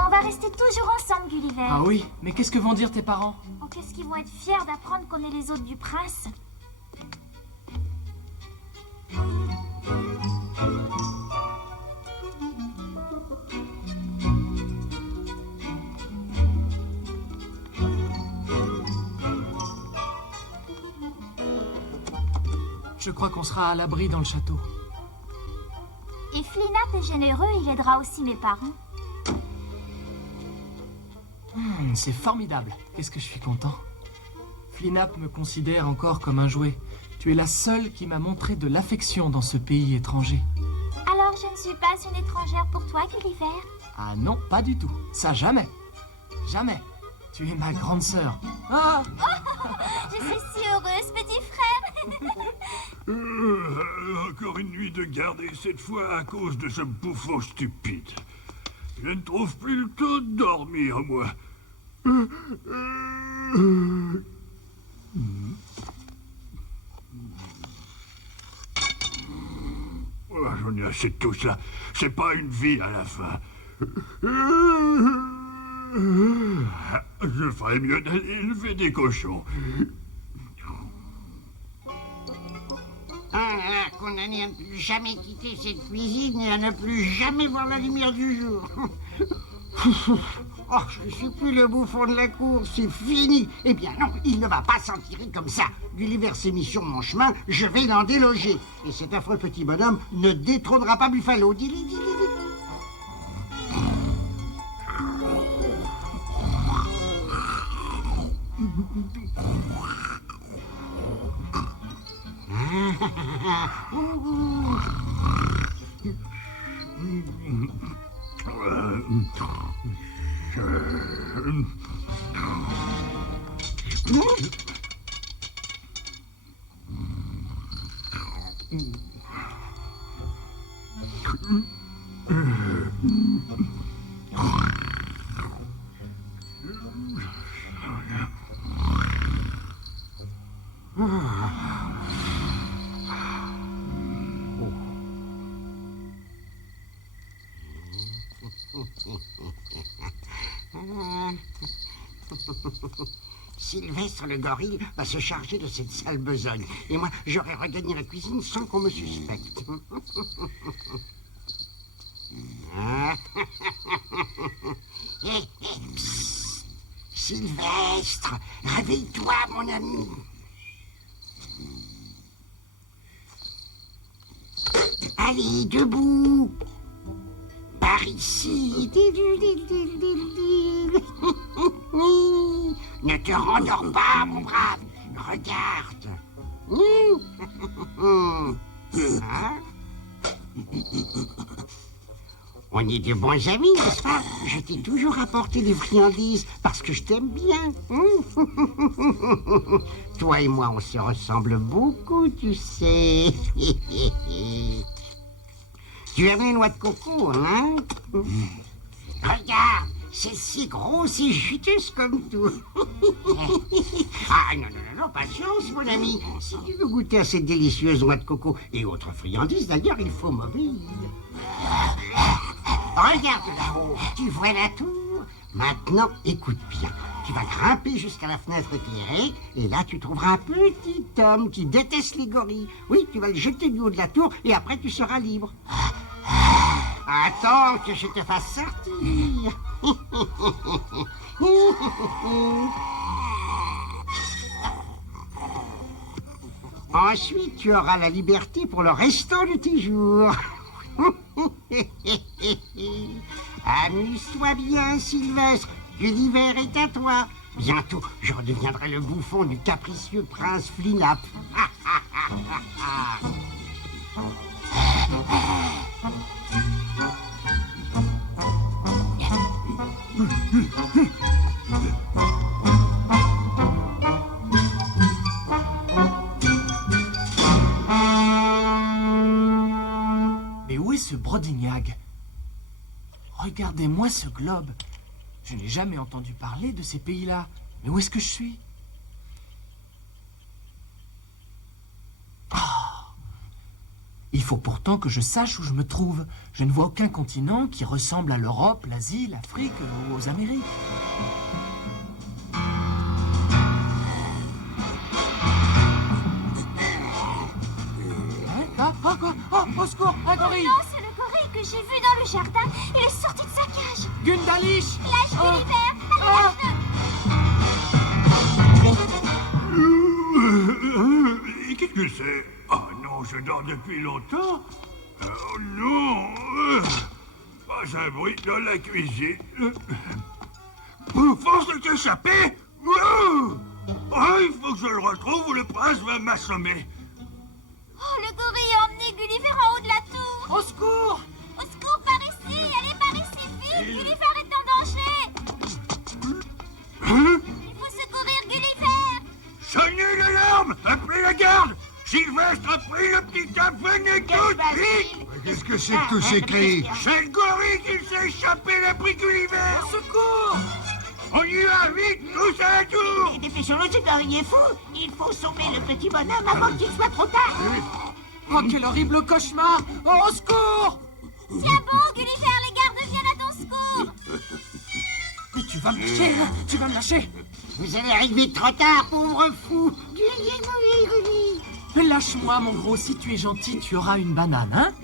On va rester toujours ensemble, Gulliver. Ah oui, mais qu'est-ce que vont dire tes parents? Oh, qu'est-ce qu'ils vont être fiers d'apprendre qu'on est les hôtes du prince. Je crois qu'on sera à l'abri dans le château. Et Flinap est généreux, il aidera aussi mes parents. C'est formidable. Qu'est-ce que je suis content. Flinap me considère encore comme un jouet. Tu es la seule qui m'a montré de l'affection dans ce pays étranger. Alors je ne suis pas une étrangère pour toi, Gulliver? Ah non, pas du tout. Ça, jamais. Jamais. Tu es ma grande sœur. Ah! Je suis si heureuse, petit frère. Encore une nuit de garde et cette fois à cause de ce bouffon stupide. Je ne trouve plus le temps de dormir, moi. Oh, j'en ai assez de tout ça. C'est pas une vie à la fin. Je ferais mieux d'aller élever des cochons. Condamné à ne plus jamais quitter cette cuisine et à ne plus jamais voir la lumière du jour. Oh, je ne suis plus le bouffon de la cour, c'est fini. Eh bien non, il ne va pas s'en tirer comme ça. Gulliver s'est mis sur mon chemin, je vais l'en déloger. Et cet affreux petit bonhomme ne détrônera pas Buffalo. Dis-lui. Sylvestre le gorille va se charger de cette sale besogne. Et moi, j'aurai regagné la cuisine sans qu'on me suspecte. Psst. Sylvestre, réveille-toi, mon ami. Allez, debout. Par ici. Ne te rendors pas, mon brave. Regarde. Hein? On est de bons amis, n'est-ce pas? Je t'ai toujours apporté des friandises parce que je t'aime bien. Toi et moi, on se ressemble beaucoup, tu sais. Tu aimes les noix de coco, hein? Regarde, c'est si grosse et juteuse comme tout. Ah, non, patience, mon ami. Si tu veux goûter à cette délicieuse noix de coco et autres friandises, d'ailleurs, il faut m'obéir. Regarde là-haut, tu vois la tour? Maintenant, écoute bien. Tu vas grimper jusqu'à la fenêtre éclairée et là, tu trouveras un petit homme qui déteste les gorilles. Oui, tu vas le jeter du haut de la tour et après, tu seras libre. Attends que je te fasse sortir. Ensuite, tu auras la liberté pour le restant de tes jours. Amuse-toi bien, Sylvestre. Gulliver est à toi. Bientôt, je redeviendrai le bouffon du capricieux prince Flinap. Mais où est ce Brobdingnag? Regardez-moi ce globe. Je n'ai jamais entendu parler de ces pays-là. Mais où est-ce que je suis? Il faut pourtant que je sache où je me trouve. Je ne vois aucun continent qui ressemble à l'Europe, l'Asie, l'Afrique ou aux Amériques. Quoi? Oh, au secours, un gorille! Non, c'est le gorille que j'ai vu dans le jardin. Il est sorti de sa cage. Gundalish! Lâche Gulliver! Qu'est-ce que c'est? Oh non, je dors depuis longtemps. Oh non. Pas un bruit dans la cuisine. Force de t'échapper. Oh, il faut que je le retrouve ou le prince va m'assommer. Oh, le gorille a emmené Gulliver en haut de la tour. Au secours! Au secours, par ici! Allez, par ici, vite! Gulliver est en danger! Hein? Il faut secourir Gulliver! Sonnez l'alarme! Appelez la garde! Sylvestre a pris le petit homme, venez tous, vite! Qu'est-ce que c'est que tous ces cris? C'est le gorille qui s'est échappé, il a pris Gulliver! Au secours! On y va, vite, tous à la tour! Dépêchons-nous, ce gorille est fou! Il faut sauver le petit bonhomme avant qu'il soit trop tard! Oh, quel horrible cauchemar! Oh, au secours! Tiens bon, Gulliver, les gardes viennent à ton secours! Mais tu vas me lâcher, hein? Tu vas me lâcher! Vous allez arriver trop tard, pauvre fou. Mais lâche-moi, mon gros, si tu es gentil, tu auras une banane, hein?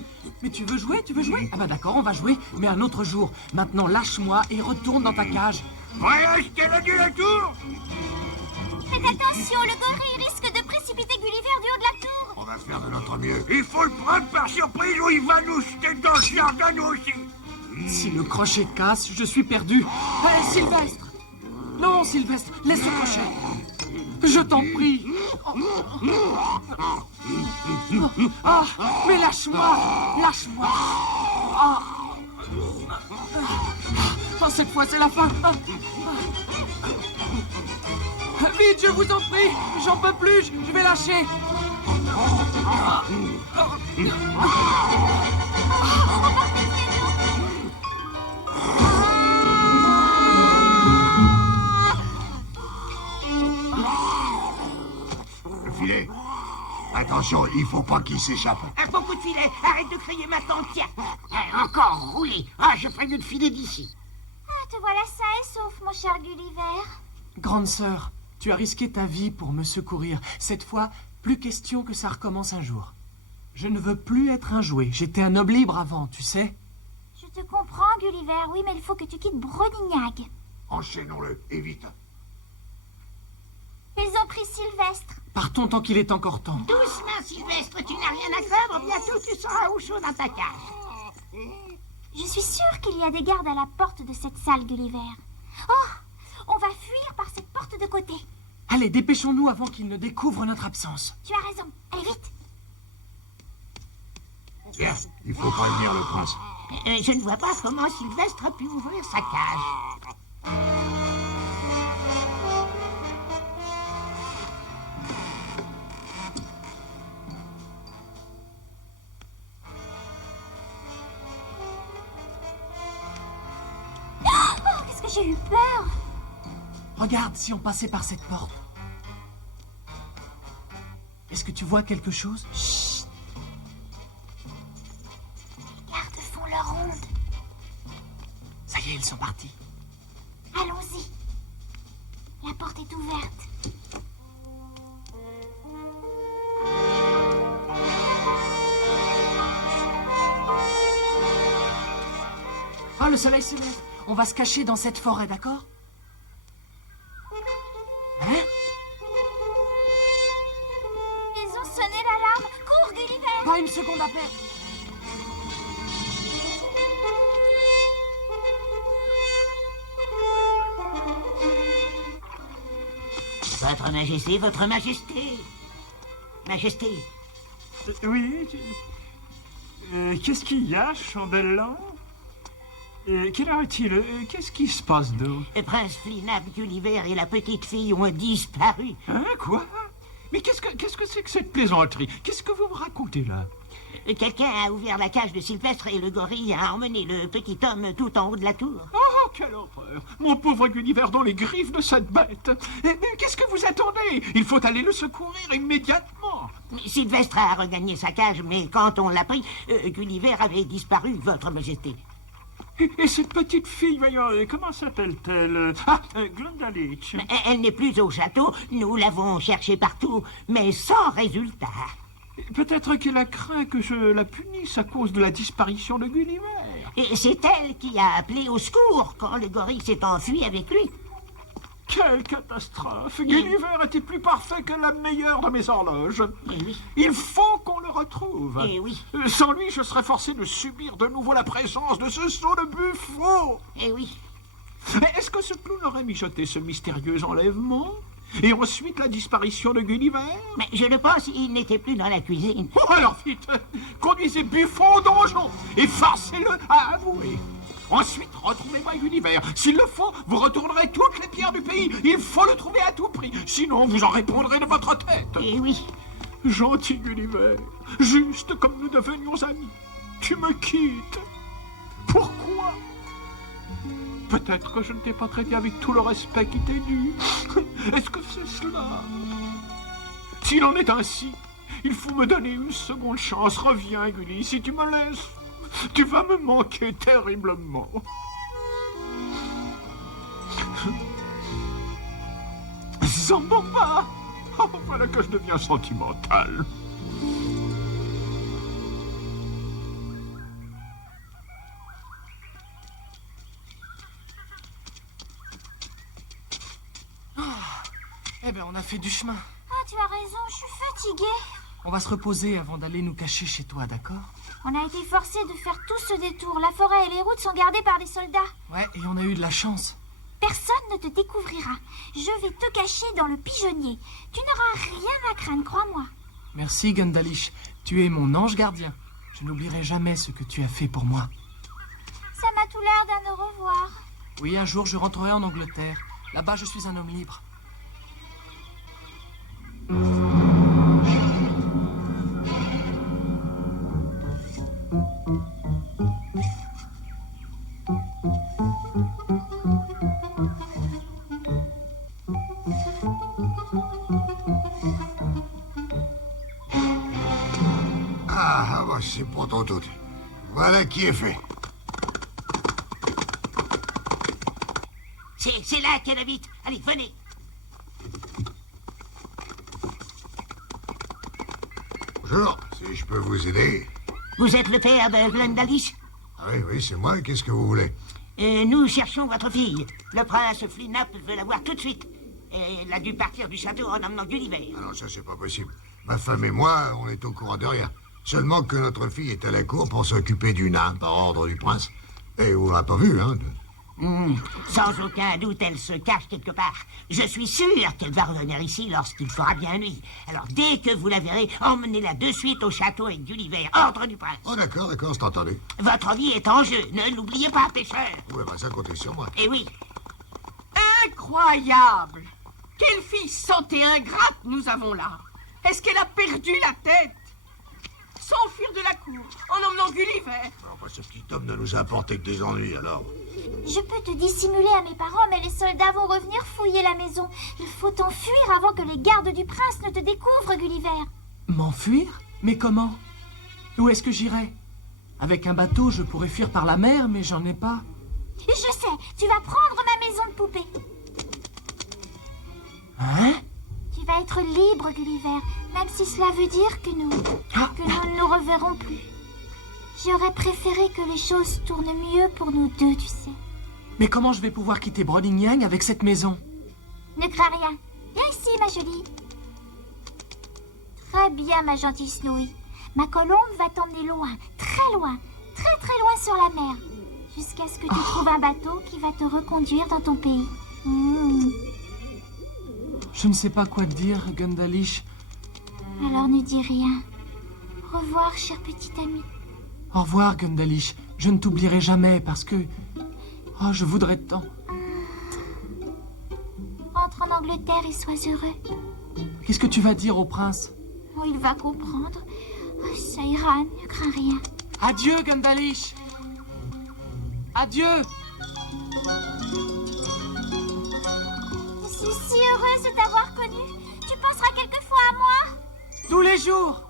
Mais tu veux jouer? Ah bah d'accord, on va jouer, mais un autre jour. Maintenant, lâche-moi et retourne dans ta cage. Voilà, escalader la tour! Faites attention, le gorille risque de précipiter Gulliver du haut de la tour. On va faire de notre mieux. Il faut le prendre par surprise ou il va nous jeter dans le jardin, nous aussi! Si le crochet casse, je suis perdu. Sylvestre! Non, Sylvestre, laisse le crochet. Je t'en prie. Ah, mais lâche-moi! Lâche-moi! Ah. Oh, cette fois, c'est la fin. Vite, je vous en prie. J'en peux plus, je vais lâcher. Le filet. Attention, il faut pas qu'il s'échappe. Un bon coup de filet! Arrête de crier maintenant, tiens! Encore roulé. Ah, je ferai mieux de filer d'ici. Ah, te voilà sain et sauf, mon cher Gulliver. Grande sœur, tu as risqué ta vie pour me secourir. Cette fois, plus question que ça recommence un jour. Je ne veux plus être un jouet. J'étais un homme libre avant, tu sais. Je te comprends, Gulliver, oui, mais il faut que tu quittes Brobdingnag. Enchaînons-le, et vite. Ils ont pris Sylvestre. Partons tant qu'il est encore temps. Doucement, Sylvestre, tu n'as rien à craindre. Bientôt, tu seras au chaud dans ta cage. Je suis sûre qu'il y a des gardes à la porte de cette salle, Gulliver. Oh, on va fuir par cette porte de côté. Allez, dépêchons-nous avant qu'ils ne découvrent notre absence. Tu as raison. Allez, vite. Bien, il faut prévenir le prince. Je ne vois pas comment Sylvestre a pu ouvrir sa cage. Oh, qu'est-ce que j'ai eu peur. Regarde si on passait par cette porte. Est-ce que tu vois quelque chose? Chut. Les gardes font leur ronde. Ça y est, ils sont partis. Allons-y. La porte est ouverte. Ah, le soleil se lève. On va se cacher dans cette forêt, d'accord? Hein? Ils ont sonné l'alarme. Cours, Gulliver. Pas une seconde à perdre. Votre Majesté, Votre Majesté. Majesté. Oui. Qu'est-ce qu'il y a, chambellan? Quelle heure est-il? Qu'est-ce qui se passe donc? Prince Flinab, Gulliver et la petite fille ont disparu. Hein, quoi? Mais qu'est-ce que c'est que cette plaisanterie? Qu'est-ce que vous me racontez là? Quelqu'un a ouvert la cage de Sylvestre et le gorille a emmené le petit homme tout en haut de la tour. Oh, quelle horreur! Mon pauvre Gulliver dans les griffes de cette bête! Mais qu'est-ce que vous attendez? Il faut aller le secourir immédiatement! Sylvestre a regagné sa cage, mais quand on l'a pris, Gulliver avait disparu, Votre Majesté. Et cette petite fille, voyons, comment s'appelle-t-elle? Ah, Glendalitch. Elle n'est plus au château, nous l'avons cherchée partout, mais sans résultat. Peut-être qu'elle a craint que je la punisse à cause de la disparition de Gulliver. Et c'est elle qui a appelé au secours quand le gorille s'est enfui avec lui. Quelle catastrophe! Gulliver était plus parfait que la meilleure de mes horloges. Eh oui. Il faut qu'on le retrouve. Eh oui. Sans lui, je serais forcé de subir de nouveau la présence de ce sot de buffon. Eh oui. Est-ce que ce clown aurait mijoté ce mystérieux enlèvement? Et ensuite la disparition de Gulliver? Mais je le pense, il n'était plus dans la cuisine. Oh, alors vite, conduisez Buffon au donjon et forcez-le à avouer. Ensuite, retrouvez-moi Gulliver. S'il le faut, vous retournerez toutes les pierres du pays. Il faut le trouver à tout prix. Sinon, vous en répondrez de votre tête. Eh oui. Gentil Gulliver, juste comme nous devenions amis. Tu me quittes. Pourquoi? Peut-être que je ne t'ai pas traité avec tout le respect qui t'est dû. Est-ce que c'est cela? S'il en est ainsi, il faut me donner une seconde chance. Reviens, Gulli, si tu me laisses. Tu vas me manquer terriblement. Zambomba! Oh, voilà que je deviens sentimental. Eh ben, on a fait du chemin. Ah, tu as raison, je suis fatiguée. On va se reposer avant d'aller nous cacher chez toi, d'accord? On a été forcés de faire tout ce détour. La forêt et les routes sont gardées par des soldats. Ouais, et on a eu de la chance. Personne ne te découvrira. Je vais te cacher dans le pigeonnier. Tu n'auras rien à craindre, crois-moi. Merci, Glendalitch. Tu es mon ange gardien. Je n'oublierai jamais ce que tu as fait pour moi. Ça m'a tout l'air d'un au revoir. Oui, un jour, je rentrerai en Angleterre. Là-bas, je suis un homme libre. C'est pourtant tout. Voilà qui est fait. C'est là qu'elle habite. Allez, venez. Bonjour, si je peux vous aider. Vous êtes le père de Glendalish? Oui, c'est moi. Qu'est-ce que vous voulez? Nous cherchons votre fille. Le prince Flinap veut la voir tout de suite. Et elle a dû partir du château en emmenant Gulliver. Ah non, ça, c'est pas possible. Ma femme et moi, on est au courant de rien. Seulement que notre fille est à la cour pour s'occuper d'une âme par ordre du prince. Et on l'a pas vue, hein. Sans aucun doute, elle se cache quelque part. Je suis sûr qu'elle va revenir ici lorsqu'il fera bien nuit. Alors, dès que vous la verrez, emmenez-la de suite au château avec Gulliver, ordre du prince. Oh, d'accord, c'est entendu. Votre vie est en jeu, ne l'oubliez pas, pêcheur. Oui, bah ça, comptez sur moi. Eh oui. Incroyable! Quelle fille sotte et ingrate nous avons là! Est-ce qu'elle a perdu la tête? S'enfuir de la cour, en emmenant Gulliver. Non, bah, ce petit homme ne nous a apporté que des ennuis, alors. Je peux te dissimuler à mes parents, mais les soldats vont revenir fouiller la maison. Il faut t'enfuir avant que les gardes du prince ne te découvrent, Gulliver. M'enfuir? Mais comment? Où est-ce que j'irai? Avec un bateau, je pourrais fuir par la mer, mais j'en ai pas. Je sais, tu vas prendre ma maison de poupée. Hein? Tu vas être libre, Gulliver, même si cela veut dire que nous ne nous reverrons plus. J'aurais préféré que les choses tournent mieux pour nous deux, tu sais. Mais comment je vais pouvoir quitter Bronignag avec cette maison? Ne crains rien. Viens ici, ma jolie. Très bien, ma gentille Snowy. Ma colombe va t'emmener loin, très loin sur la mer, jusqu'à ce que tu trouves un bateau qui va te reconduire dans ton pays. Je ne sais pas quoi te dire, Glendalish. Alors ne dis rien. Au revoir, cher petit ami. Au revoir, Glendalish. Je ne t'oublierai jamais parce que... Oh, je voudrais tant. Rentre en Angleterre et sois heureux. Qu'est-ce que tu vas dire au prince? Oh, il va comprendre. Oh, ça ira, ne crains rien. Adieu, Glendalish. Adieu. Je suis si heureuse de t'avoir connu. Tu penseras quelquefois à moi? Tous les jours.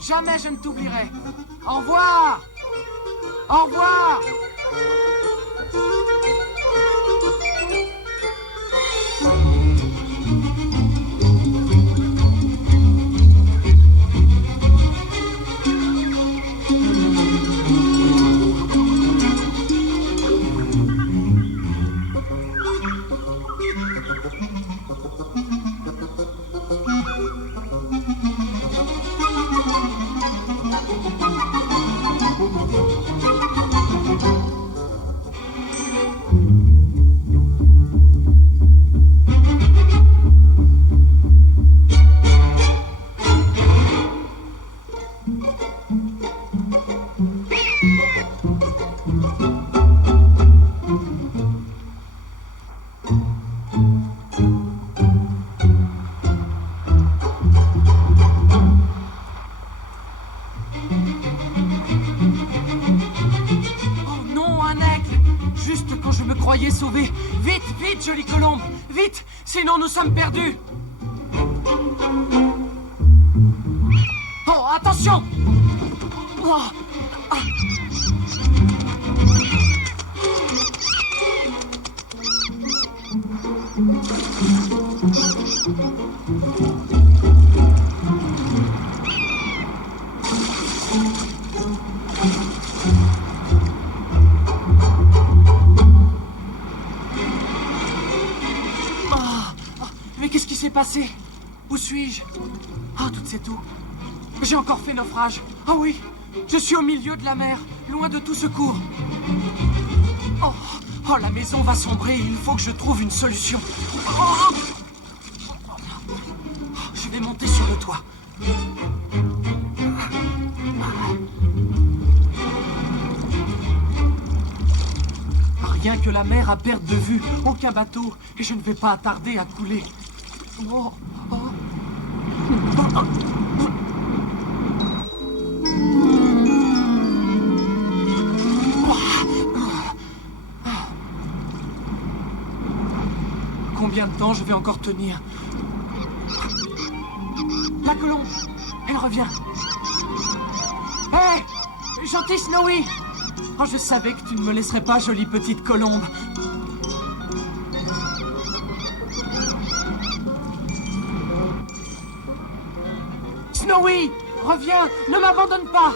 Jamais je ne t'oublierai. Au revoir. Au revoir. Sauvé. Vite, vite, jolie colombe. Vite, sinon nous sommes perdus. Oh, attention. Oh. Ah. Passé. Où suis-je? Ah, toute cette eau. J'ai encore fait naufrage. Ah oui, je suis au milieu de la mer, loin de tout secours. Oh, la maison va sombrer. Il faut que je trouve une solution. Je vais monter sur le toit. Rien que la mer à perte de vue. Aucun bateau. Et je ne vais pas tarder à couler. Oh, oh. Combien de temps je vais encore tenir? La colombe, elle revient. Hé, hey, gentille Snowy. Oh, je savais que tu ne me laisserais pas, jolie petite colombe. Snowy, reviens, ne m'abandonne pas.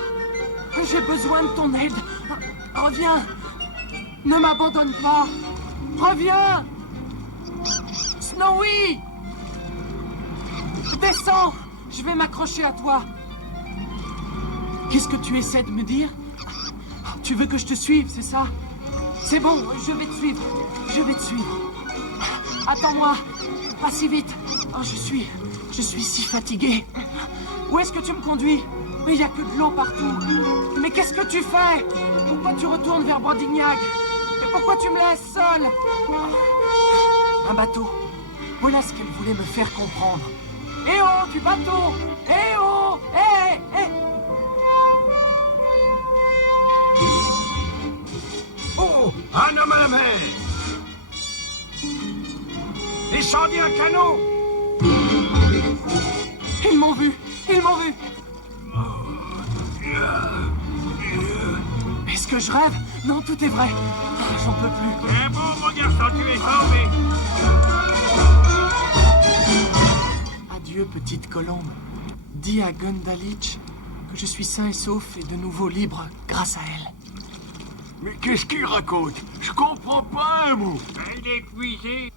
J'ai besoin de ton aide. Reviens. Ne m'abandonne pas. Reviens. Snowy. Descends. Je vais m'accrocher à toi. Qu'est-ce que tu essaies de me dire? Tu veux que je te suive, c'est ça? C'est bon, je vais te suivre. Je vais te suivre. Attends-moi. Pas si vite. Oh, je suis si fatigué. Où est-ce que tu me conduis? Mais il n'y a que de l'eau partout. Mais qu'est-ce que tu fais? Pourquoi tu retournes vers Brobdingnac? Et pourquoi tu me laisses seul? Un bateau. Voilà ce qu'elle voulait me faire comprendre. Eh oh, du bateau! Eh oh! Eh! Eh! Oh, un homme à la mer! Descendez un canot! Ils m'ont vu! Ils m'ont vu! Est-ce que je rêve? Non, tout est vrai. Ah, j'en peux plus. Eh bon, mon garçon, tu es sauvé! Adieu, petite colombe. Dis à Gundalitch que je suis sain et sauf et de nouveau libre grâce à elle. Mais qu'est-ce qu'il raconte? Je comprends pas un mot. Il est épuisé.